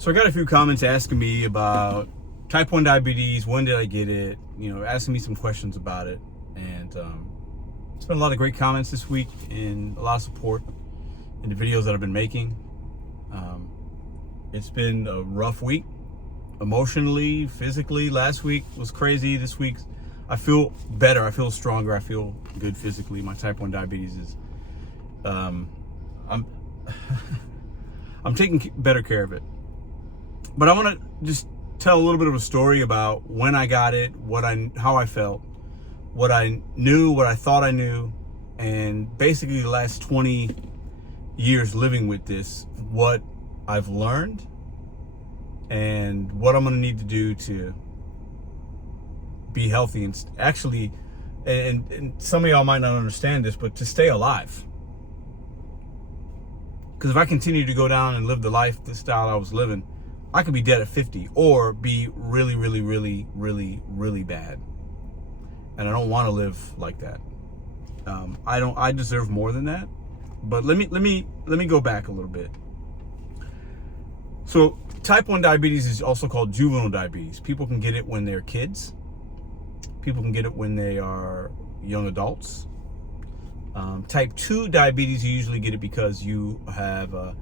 So I got a few comments asking me about type 1 diabetes, when did I get it, asking me some questions about it. And it's been a lot of great comments this week and a lot of support in the videos that I've been making. It's been a rough week, emotionally, physically. Last week was crazy. This week, I feel better. I feel stronger. I feel good physically. My type 1 diabetes is, I'm taking better care of it. But I want to just tell a little bit of a story about when I got it, how I felt, what I knew, what I thought I knew, and basically the last 20 years living with this, what I've learned and what I'm going to need to do to be healthy and actually, and some of y'all might not understand this, but to stay alive. Because if I continue to go down and live the lifestyle I was living, I could be dead at 50 or be really, really, really, really, really bad. And I don't want to live like that. I deserve more than that. But let me go back a little bit. So type 1 diabetes is also called juvenile diabetes. People can get it when they're kids. People can get it when they are young adults. Type 2 diabetes, you usually get it because you have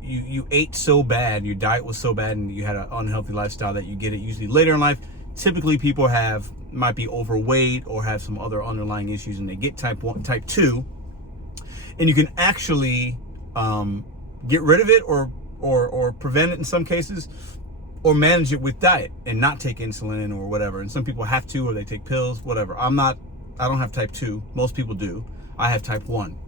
you ate so bad, your diet was so bad, and you had an unhealthy lifestyle that you get it usually later in life. Typically, people might be overweight or have some other underlying issues, and they get type 2, and you can actually get rid of it or prevent it in some cases, or manage it with diet and not take insulin or whatever. And some people have to, or they take pills, whatever. I don't have type 2. Most people do. I have type 1.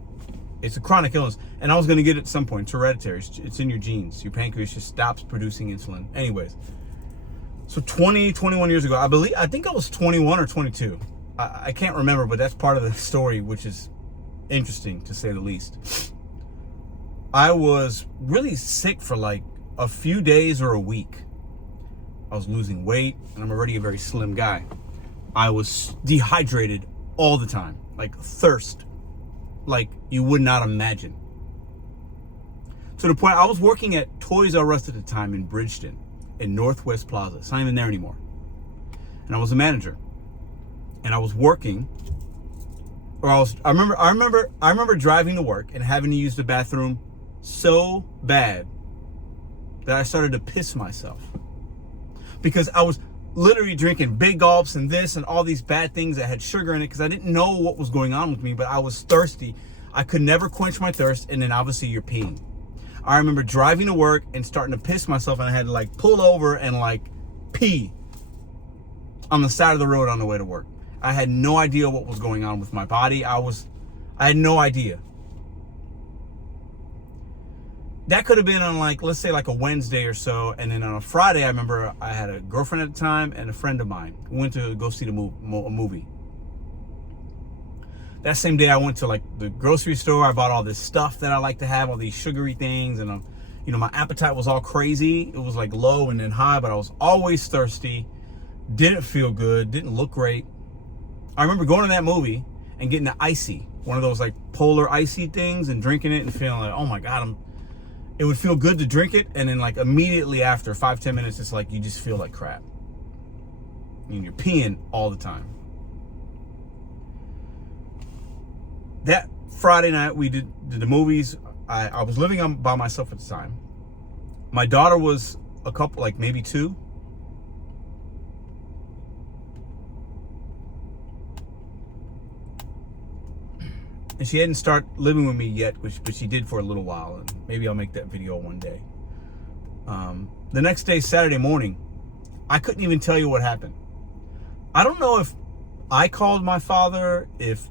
It's a chronic illness, and I was going to get it at some point. It's hereditary. It's in your genes. Your pancreas just stops producing insulin. Anyways, so 21 years ago, I think I was 21 or 22. I can't remember, but that's part of the story, which is interesting to say the least. I was really sick for like a few days or a week. I was losing weight, and I'm already a very slim guy. I was dehydrated all the time, like thirst, like you would not imagine. To the point I was working at Toys R Us at the time in Bridgeton, in Northwest Plaza. It's not even there anymore. And I was a manager, and I was working. I remember driving to work and having to use the bathroom so bad that I started to piss myself, because I was literally drinking big gulps and this and all these bad things that had sugar in it, because I didn't know what was going on with me, but I was thirsty. I could never quench my thirst, and then obviously you're peeing. I remember driving to work and starting to piss myself, and I had to like pull over and like pee on the side of the road on the way to work. I had no idea what was going on with my body. I had no idea. That could have been on like, let's say like a Wednesday or so. And then on a Friday, I remember I had a girlfriend at the time and a friend of mine. We went to go see a movie. That same day I went to like the grocery store. I bought all this stuff that I like to have, all these sugary things. And my appetite was all crazy. It was like low and then high, but I was always thirsty. Didn't feel good, didn't look great. I remember going to that movie and getting the icy, one of those like polar icy things, and drinking it and feeling like, oh my God, it would feel good to drink it, and then like immediately after 5-10 minutes, it's like you just feel like crap. You're peeing all the time. That Friday night we did the movies. I was living by myself at the time. My daughter was a couple, like maybe 2. And she hadn't started living with me yet, but she did for a little while, and maybe I'll make that video one day. The next day, Saturday morning, I couldn't even tell you what happened. I don't know if I called my father, if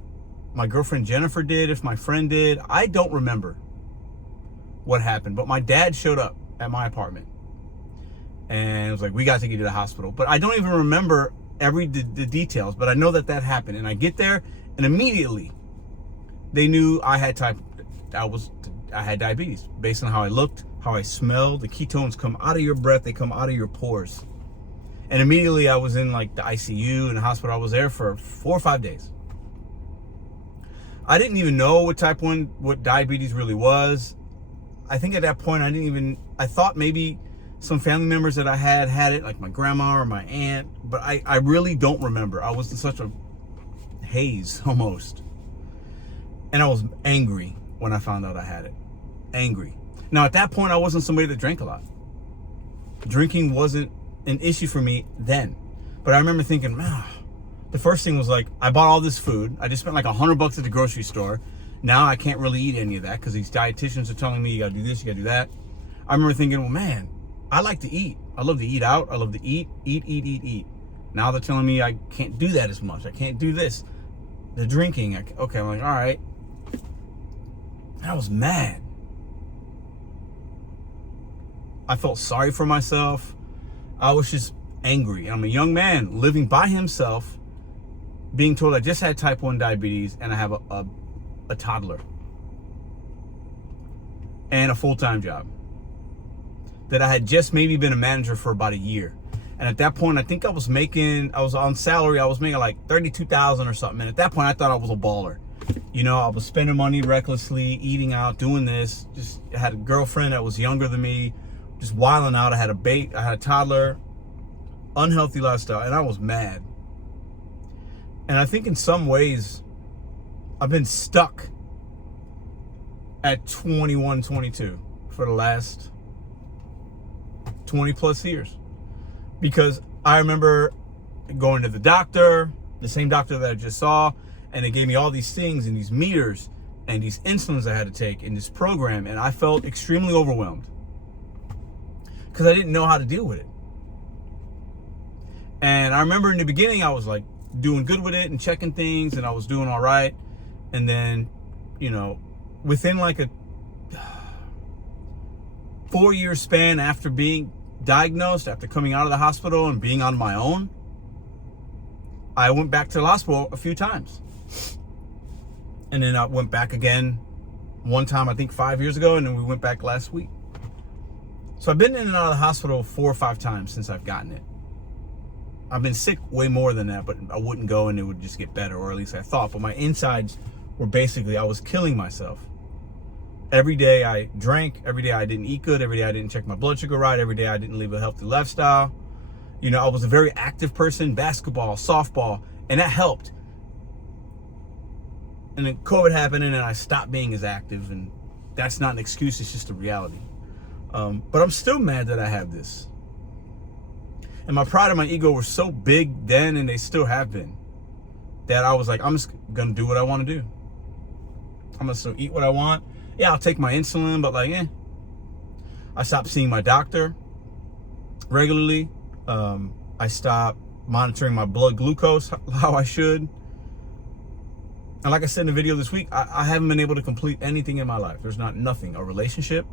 my girlfriend Jennifer did, if my friend did. I don't remember what happened, but my dad showed up at my apartment, and it was like, we got to take you to the hospital. But I don't even remember the details, but I know that happened. And I get there, and immediately they knew I had diabetes based on how I looked, how I smelled. The ketones come out of your breath, they come out of your pores. And immediately I was in like the ICU in the hospital. I was there for 4 or 5 days. I didn't even know what type 1, what diabetes really was. I think at that point I I thought maybe some family members that I had it, like my grandma or my aunt, but I really don't remember. I was in such a haze almost. And I was angry when I found out I had it. Angry. Now, at that point, I wasn't somebody that drank a lot. Drinking wasn't an issue for me then. But I remember thinking, man, the first thing was like, I bought all this food. I just spent like $100 at the grocery store. Now I can't really eat any of that because these dietitians are telling me you gotta do this, you gotta do that. I remember thinking, well, man, I like to eat. I love to eat out. I love to eat. Now they're telling me I can't do that as much. I can't do this. The drinking. Okay, I'm like, all right. I was mad. I felt sorry for myself. I was just angry. I'm a young man living by himself, being told I just had type 1 diabetes and I have a toddler and a full-time job that I had just maybe been a manager for about a year. And at that point, I think I was on salary, I was making like $32,000 or something. And at that point, I thought I was a baller. You know, I was spending money recklessly, eating out, doing this. Just had a girlfriend that was younger than me, just wilding out. I had a toddler, unhealthy lifestyle, and I was mad. And I think in some ways, I've been stuck at 21, 22 for the last 20 plus years. Because I remember going to the doctor, the same doctor that I just saw, and they gave me all these things and these meters and these insulins I had to take in this program, and I felt extremely overwhelmed because I didn't know how to deal with it. And I remember in the beginning, I was like doing good with it and checking things, and I was doing all right. And then, you know, within like a 4-year span after being diagnosed, after coming out of the hospital and being on my own, I went back to the hospital a few times. And then I went back again one time, I think 5 years ago, and then we went back last week. So I've been in and out of the hospital 4 or 5 times since I've gotten it. I've been sick way more than that, but I wouldn't go and it would just get better, or at least I thought. But my insides were basically, I was killing myself. Every day I drank, every day I didn't eat good, every day I didn't check my blood sugar right, every day I didn't live a healthy lifestyle. You know, I was a very active person, basketball, softball, and that helped. And then COVID happened and then I stopped being as active, and that's not an excuse, it's just a reality. But I'm still mad that I have this. And my pride and my ego were so big then, and they still have been, that I was like, I'm just gonna do what I want to do. I'm gonna still eat what I want. Yeah, I'll take my insulin, but like, I stopped seeing my doctor regularly. I stopped monitoring my blood glucose how I should. And like I said in the video this week, I haven't been able to complete anything in my life. There's nothing, a relationship,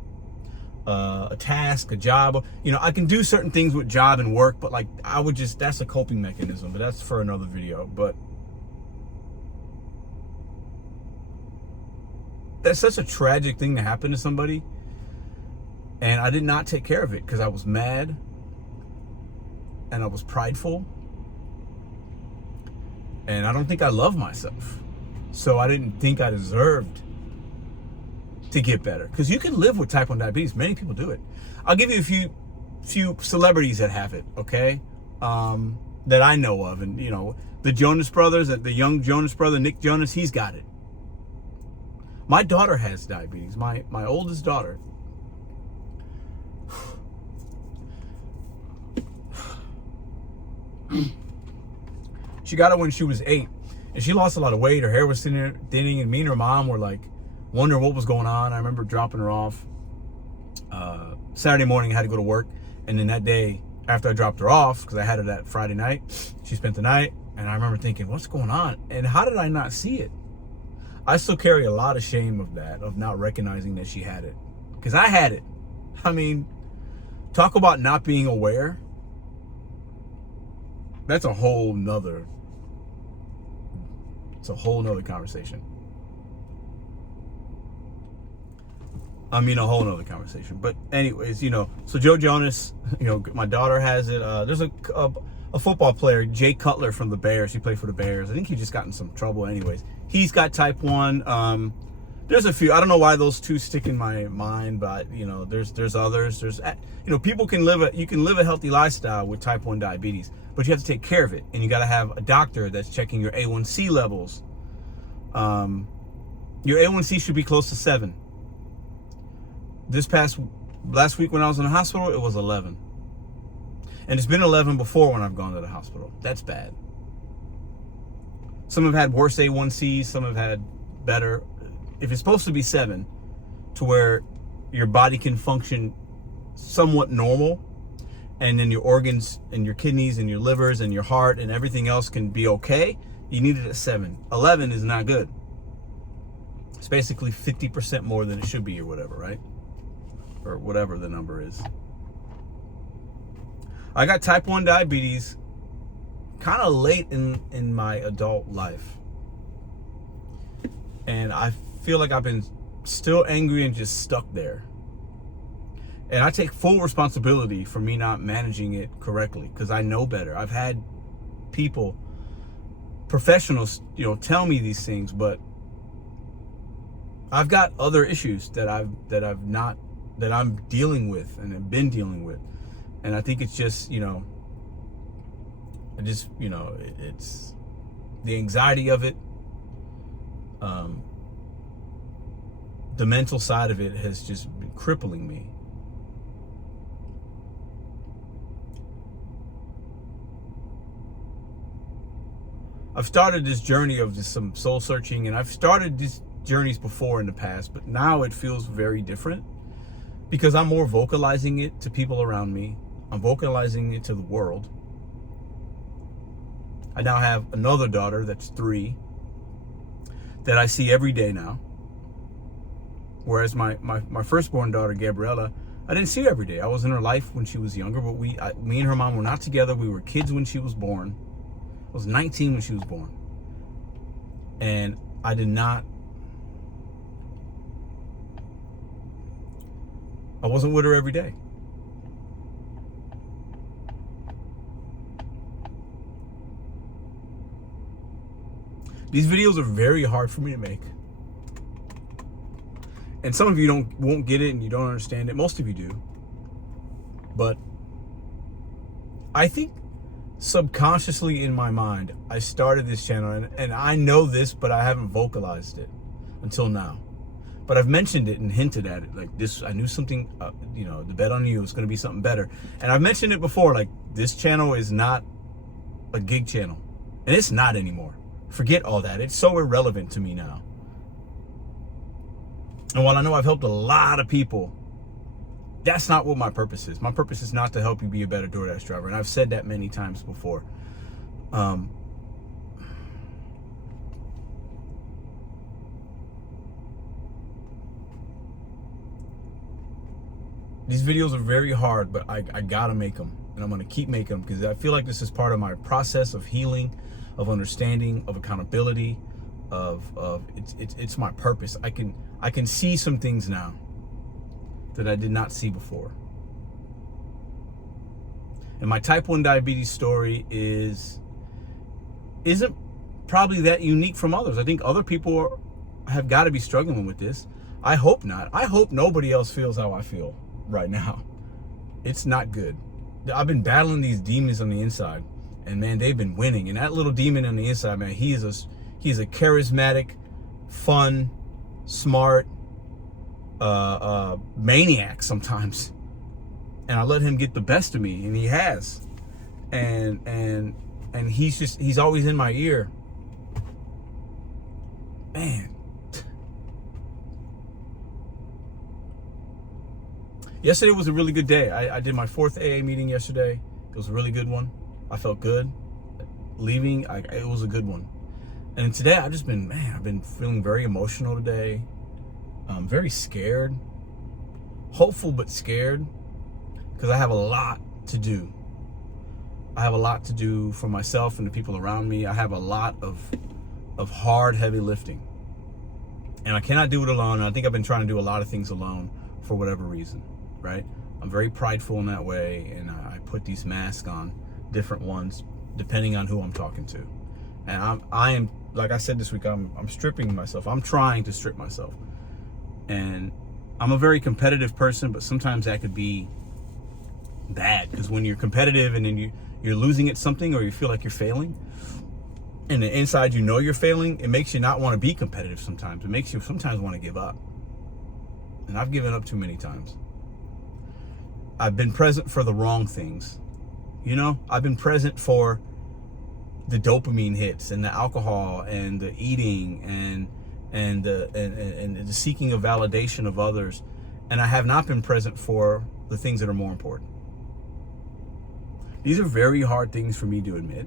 a task, a job. You know, I can do certain things with job and work, but like that's a coping mechanism, but that's for another video. But that's such a tragic thing to happen to somebody. And I did not take care of it because I was mad and I was prideful. And I don't think I love myself. So I didn't think I deserved to get better. Because you can live with type 1 diabetes. Many people do it. I'll give you a few celebrities that have it, okay? That I know of. And, you know, the Jonas Brothers, the young Jonas brother, Nick Jonas, he's got it. My daughter has diabetes. My oldest daughter. She got it when she was 8. And she lost a lot of weight. Her hair was thinning, and me and her mom were like wondering what was going on. I remember dropping her off Saturday morning. I had to go to work, and then that day after I dropped her off, because I had her that Friday night, she spent the night, and I remember thinking, what's going on? And how did I not see it? I still carry a lot of shame of that, of not recognizing that she had it, because I had it. I mean, talk about not being aware. That's a whole nother. It's a whole nother conversation. I mean, a whole nother conversation. But anyways, you know, so Joe Jonas, you know, my daughter has it. There's a football player, Jay Cutler from the Bears. He played for the Bears. I think he just got in some trouble anyways. He's got type 1. There's a few. I don't know why those two stick in my mind, but there's others. People can live a healthy lifestyle with type 1 diabetes, but you have to take care of it, and you got to have a doctor that's checking your A1C levels. Your A1C should be close to 7. Last week when I was in the hospital, it was 11. And it's been 11 before when I've gone to the hospital. That's bad. Some have had worse A1Cs, some have had better. If it's supposed to be 7, to where your body can function somewhat normal, and then your organs and your kidneys and your livers and your heart and everything else can be okay, you need it at 7. 11 is not good. It's basically 50% more than it should be, or whatever, right? Or whatever the number is. I got type 1 diabetes kind of late in my adult life. And I feel like I've been still angry and just stuck there. And I take full responsibility for me not managing it correctly, because I know better. I've had people, professionals, tell me these things, but I've got other issues that I'm dealing with and have been dealing with. And I think it's just, it's the anxiety of it. The mental side of it has just been crippling me. I've started this journey of just some soul searching, and I've started these journeys before in the past, but now it feels very different because I'm more vocalizing it to people around me. I'm vocalizing it to the world. I now have another daughter that's 3 that I see every day now. Whereas my firstborn daughter, Gabriella, I didn't see her every day. I was in her life when she was younger, but me and her mom were not together. We were kids when she was born. I was 19 when she was born. And I wasn't with her every day. These videos are very hard for me to make. And some of you won't get it and you don't understand it. Most of you do. But I think subconsciously in my mind, I started this channel, and I know this, but I haven't vocalized it until now. But I've mentioned it and hinted at it. Like this, I knew something, the bet on you is going to be something better. And I've mentioned it before, like this channel is not a gig channel. And it's not anymore. Forget all that. It's so irrelevant to me now. And while I know I've helped a lot of people, that's not what my purpose is. My purpose is not to help you be a better DoorDash driver. And I've said that many times before. These videos are very hard, but I gotta make them. And I'm gonna keep making them because I feel like this is part of my process of healing, of understanding, of accountability, it's my purpose. I can see some things now that I did not see before. And my type 1 diabetes story isn't probably that unique from others. I think other people have got to be struggling with this. I hope not. I hope nobody else feels how I feel right now. It's not good. I've been battling these demons on the inside, and man, they've been winning. And that little demon on the inside, man, he's a charismatic, fun, smart maniac sometimes. And I let him get the best of me, and he has. And he's always in my ear. Man. Yesterday was a really good day. I did my 4th AA meeting yesterday. It was a really good one. I felt good. Leaving, it was a good one. And today I've been feeling very emotional today. I'm very scared. Hopeful but scared. Because I have a lot to do. I have a lot to do for myself and the people around me. I have a lot of hard, heavy lifting. And I cannot do it alone. And I think I've been trying to do a lot of things alone for whatever reason, right? I'm very prideful in that way. And I put these masks on, different ones, depending on who I'm talking to. And I am, like I said this week, I'm stripping myself. I'm trying to strip myself And I'm a very competitive person, but sometimes that could be bad, because when you're competitive and then you're losing at something, or you feel like you're failing, and the inside you know you're failing, it makes you not want to be competitive sometimes. It makes you sometimes want to give up. And I've given up too many times. I've been present for the wrong things. You know, I've been present for the dopamine hits and the alcohol and the eating and the seeking of validation of others. And I have not been present for the things that are more important. These are very hard things for me to admit.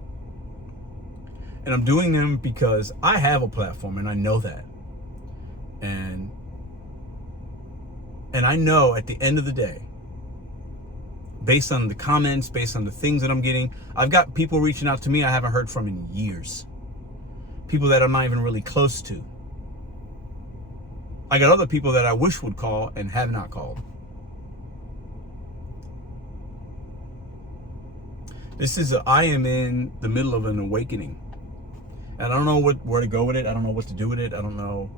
And I'm doing them because I have a platform, and I know that. And I know at the end of the day, based on the comments, based on the things that I'm getting, I've got people reaching out to me I haven't heard from in years. People that I'm not even really close to. I got other people that I wish would call and have not called. I am in the middle of an awakening. And I don't know where to go with it. I don't know what to do with it. I don't know.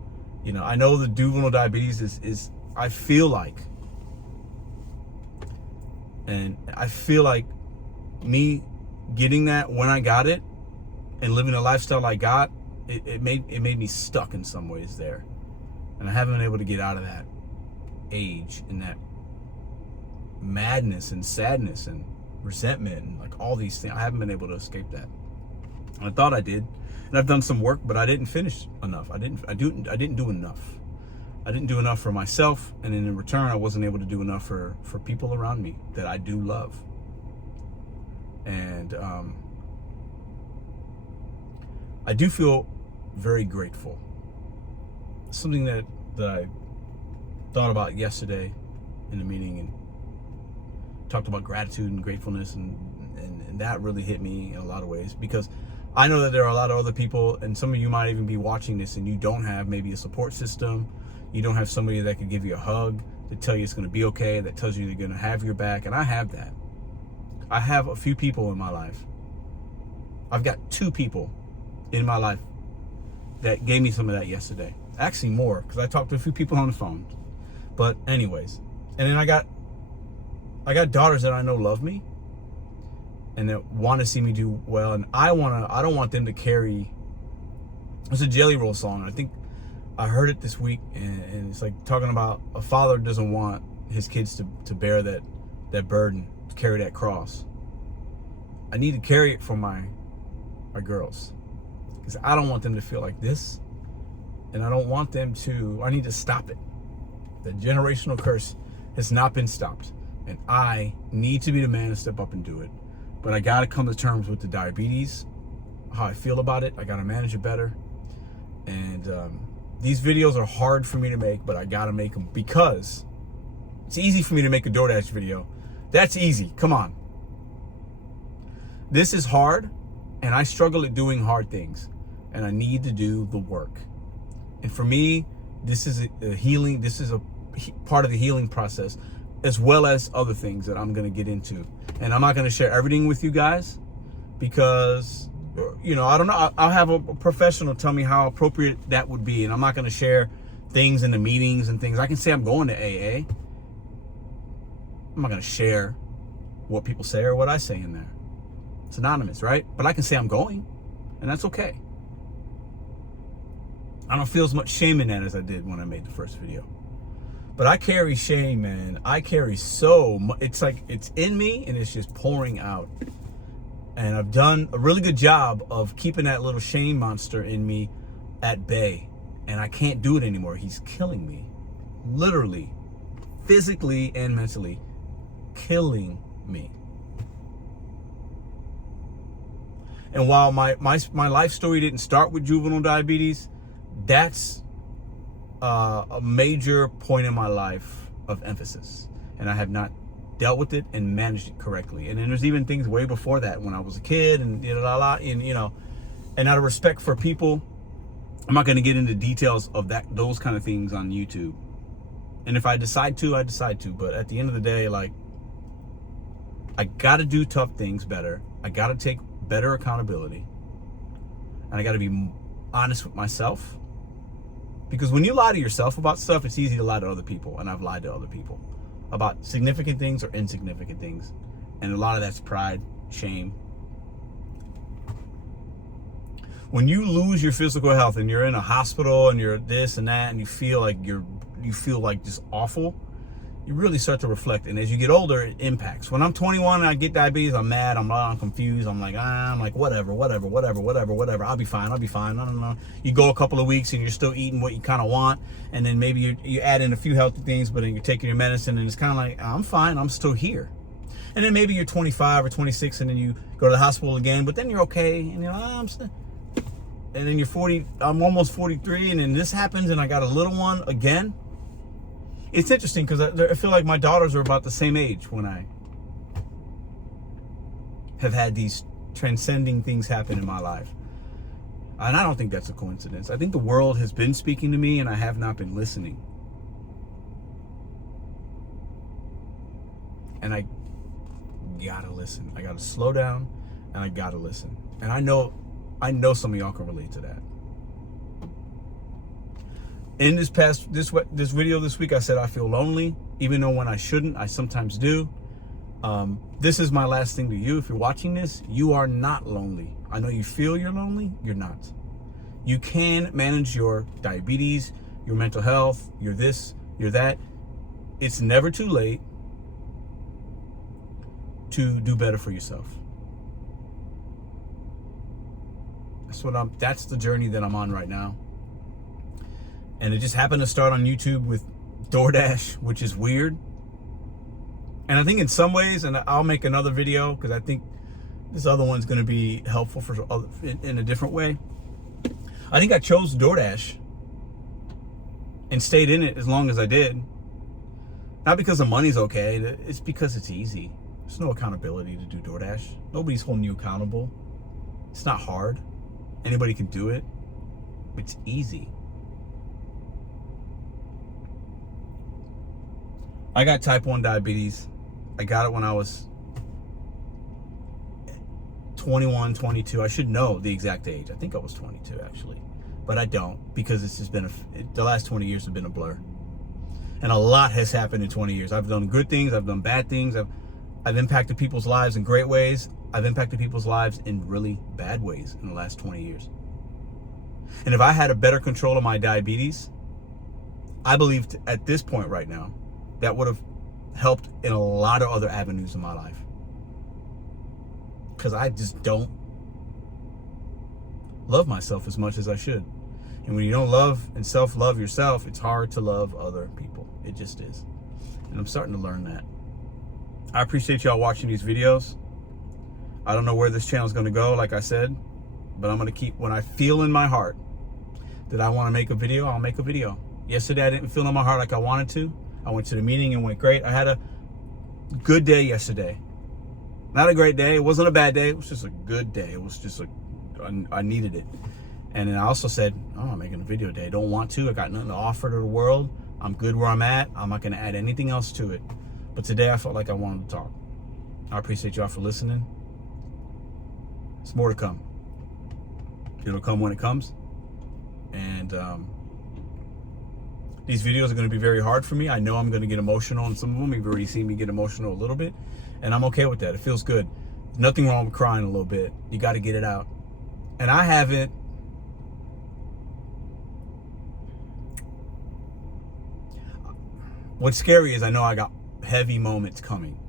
I know the juvenile diabetes is I feel like me getting that when I got it and living the lifestyle I got, it made me stuck in some ways there. And I haven't been able to get out of that age and that madness and sadness and resentment and like all these things. I haven't been able to escape that. And I thought I did. And I've done some work, but I didn't finish enough. I didn't do enough. I didn't do enough for myself, and in return, I wasn't able to do enough for people around me that I do love. And I do feel very grateful. Something that I thought about yesterday in the meeting, and talked about gratitude and gratefulness, and that really hit me in a lot of ways, because I know that there are a lot of other people, and some of you might even be watching this, and you don't have maybe a support system. You don't have somebody that can give you a hug, to tell you it's going to be okay, that tells you they're going to have your back. And I have that. I have a few people in my life. I've got 2 people in my life that gave me some of that yesterday. Actually more, because I talked to a few people on the phone. But anyways, and then I got daughters that I know love me and that want to see me do well. And I don't want them to carry. It's a Jelly Roll song. I think I heard it this week, and it's like talking about a father doesn't want his kids to bear that burden, to carry that cross. I need to carry it for my girls, because I don't want them to feel like this, and I don't want them to. I need to stop it. The generational curse has not been stopped, and I need to be the man to step up and do it. But I got to come to terms with the diabetes, how I feel about it. I got to manage it better. And these videos are hard for me to make, but I got to make them, because it's easy for me to make a DoorDash video. That's easy. Come on. This is hard, and I struggle at doing hard things, and I need to do the work. And for me, this is a healing. This is a part of the healing process, as well as other things that I'm going to get into. And I'm not going to share everything with you guys, because, I don't know. I'll have a professional tell me how appropriate that would be. And I'm not going to share things in the meetings and things. I can say I'm going to AA. I'm not going to share what people say or what I say in there. It's anonymous, right? But I can say I'm going, and that's okay. I don't feel as much shame in that as I did when I made the first video. But I carry shame, man. I carry so much. It's like it's in me, and it's just pouring out. And I've done a really good job of keeping that little shame monster in me at bay. And I can't do it anymore. He's killing me. Literally, physically and mentally killing me. And while my life story didn't start with juvenile diabetes, that's a major point in my life of emphasis. And I have not dealt with it and managed it correctly. And then there's even things way before that, when I was a kid, and and out of respect for people, I'm not going to get into details of those kind of things on YouTube. And if I decide to, I decide to. But at the end of the day, like, I got to do tough things better. I got to take better accountability. And I got to be honest with myself, Because when you lie to yourself about stuff, it's easy to lie to other people. And I've lied to other people about significant things or insignificant things. And a lot of that's pride, shame. When you lose your physical health and you're in a hospital and you're this and that and you feel like just awful, you really start to reflect. And as you get older, it impacts. When I'm 21 and I get diabetes, I'm mad, I'm confused, I'm like whatever. I'll be fine. No. You go a couple of weeks and you're still eating what you kind of want, and then maybe you add in a few healthy ththings, but then you're taking your medicine and it's kind of like, I'm fine, I'm still here. And then maybe you're 25 or 26 and then you go to the hospital again, but then you're okay and you're like, I'm still. And then you're 40, I'm almost 43, and then this happens and I got a little one again. It's interesting because I feel like my daughters are about the same age when I have had these transcending things happen in my life. And I don't think that's a coincidence. I think the world has been speaking to me and I have not been listening. And I gotta listen. I gotta slow down and I gotta listen. And I know some of y'all can relate to that. In this video this week, I said I feel lonely, even though when I shouldn't, I sometimes do. This is my last thing to you. If you're watching this, you are not lonely. I know you feel you're lonely. You're not. You can manage your diabetes, your mental health, your this, your that. It's never too late to do better for yourself. That's the journey that I'm on right now. And it just happened to start on YouTube with DoorDash, which is weird. And I think in some ways, and I'll make another video because I think this other one's going to be helpful in a different way. I think I chose DoorDash and stayed in it as long as I did. Not because the money's okay. It's because it's easy. There's no accountability to do DoorDash. Nobody's holding you accountable. It's not hard. Anybody can do it. It's easy. I got type 1 diabetes. I got it when I was 21, 22. I should know the exact age. I think I was 22 actually, but I don't, because it's just been the last 20 years have been a blur. And a lot has happened in 20 years. I've done good things. I've done bad things. I've impacted people's lives in great ways. I've impacted people's lives in really bad ways in the last 20 years. And if I had a better control of my diabetes, I believe at this point right now, that would have helped in a lot of other avenues in my life. Because I just don't love myself as much as I should. And when you don't love and self-love yourself, it's hard to love other people. It just is. And I'm starting to learn that. I appreciate y'all watching these videos. I don't know where this channel is going to go, like I said, but I'm going to keep, when I feel in my heart that I want to make a video, I'll make a video. Yesterday, I didn't feel in my heart like I wanted to. I went to the meeting and went great. I had a good day yesterday. Not a great day. It wasn't a bad day. It was just a good day. It was just I needed it. And then I also said, oh, I'm making a video today. Don't want to. I got nothing to offer to the world. I'm good where I'm at. I'm not going to add anything else to it. But today I felt like I wanted to talk. I appreciate y'all for listening. It's more to come. It'll come when it comes. And these videos are going to be very hard for me. I know I'm going to get emotional on some of them. You've already seen me get emotional a little bit. And I'm okay with that. It feels good. There's nothing wrong with crying a little bit. You got to get it out. And I haven't. What's scary is I know I got heavy moments coming.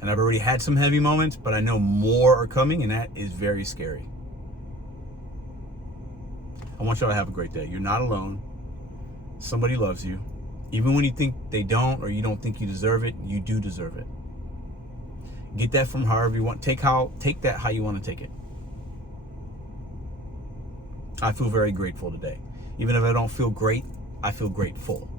And I've already had some heavy moments, but I know more are coming, and that is very scary. I want y'all to have a great day. You're not alone. Somebody loves you. Even when you think they don't, or you don't think you deserve it, you do deserve it. Get that from however you want. Take that how you want to take it. I feel very grateful today. Even if I don't feel great, I feel grateful.